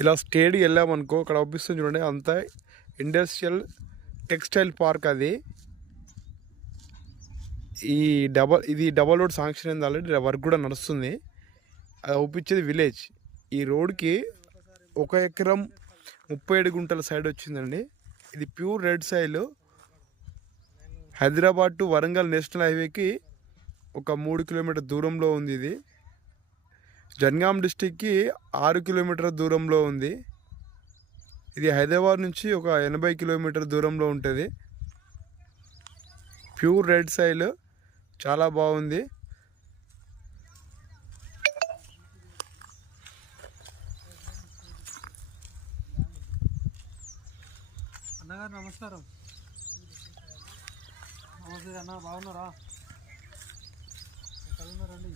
ఇలా స్టేడియం వెళ్ళామనుకో అక్కడ అవుపిస్తుంది చూడండి, అంతా ఇండస్ట్రియల్ టెక్స్టైల్ పార్క్. అది ఇది డబల్ రోడ్ శాంక్షన్ అయింది ఆల్రెడీ, వర్క్ కూడా నడుస్తుంది. అది అవుపించేది విలేజ్. ఈ రోడ్కి 1 ఎకరం 37 గుంటల సైడ్ వచ్చిందండి. ఇది pure red soil. Hyderabad to Warangal national హైవేకి ఒక 3 కిలోమీటర్ దూరంలో ఉంది. ఇది జనగాం డిస్టిక్కి 6 కిలోమీటర్ దూరంలో ఉంది. ఇది హైదరాబాద్ నుంచి ఒక 80 కిలోమీటర్ దూరంలో ఉంటుంది. ప్యూర్ రెడ్ సాయిల్, చాలా బాగుంది. అన్నగారు నమస్కారం. నమస్తే అన్న, బాగున్నారా? ఎక్కడ ఉన్నారండి?